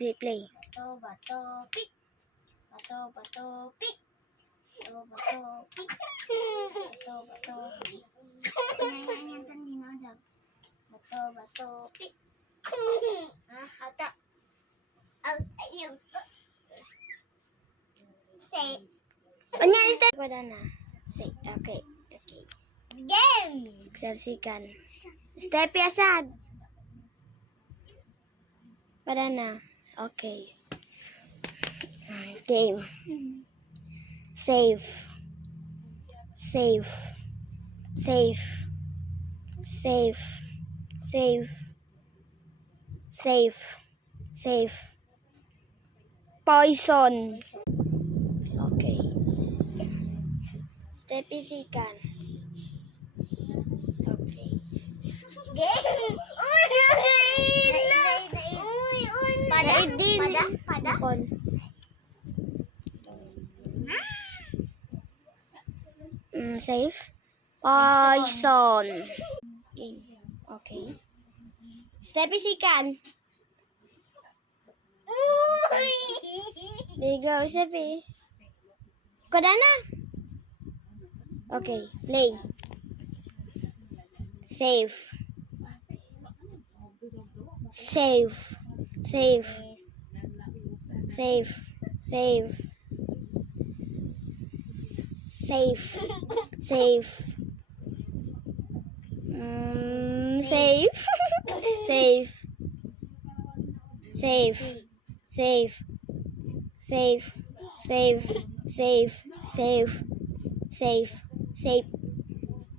play play. Bato bato pik. Bato bato pik. Bato bato pik. Bato bato pik. Nyanyian nyantan di nodok. Bato bato pik. Ah, hata. Ayo. Say. Onya lista kodana. Say. oke oke Game. Saksikan. Step ya, biasa. Padana. Okay. Game. Save. Save. Save. Save. Save. Save. Save. Poison. Okay. Step isikan. Okay. Game! Uy! Pada? Pada? Pada? Kon. Mm, safe. Poison. Okay. Step isikan. There you go, Steffi. Kuda na. Okay, play. Save. Save. Save. Save. Save. Save. Save. Mm, save. save. Save. Save. Save. Save. Save. Save. Save. Save.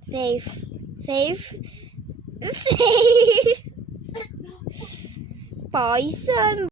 Save. Save. Save. Poison.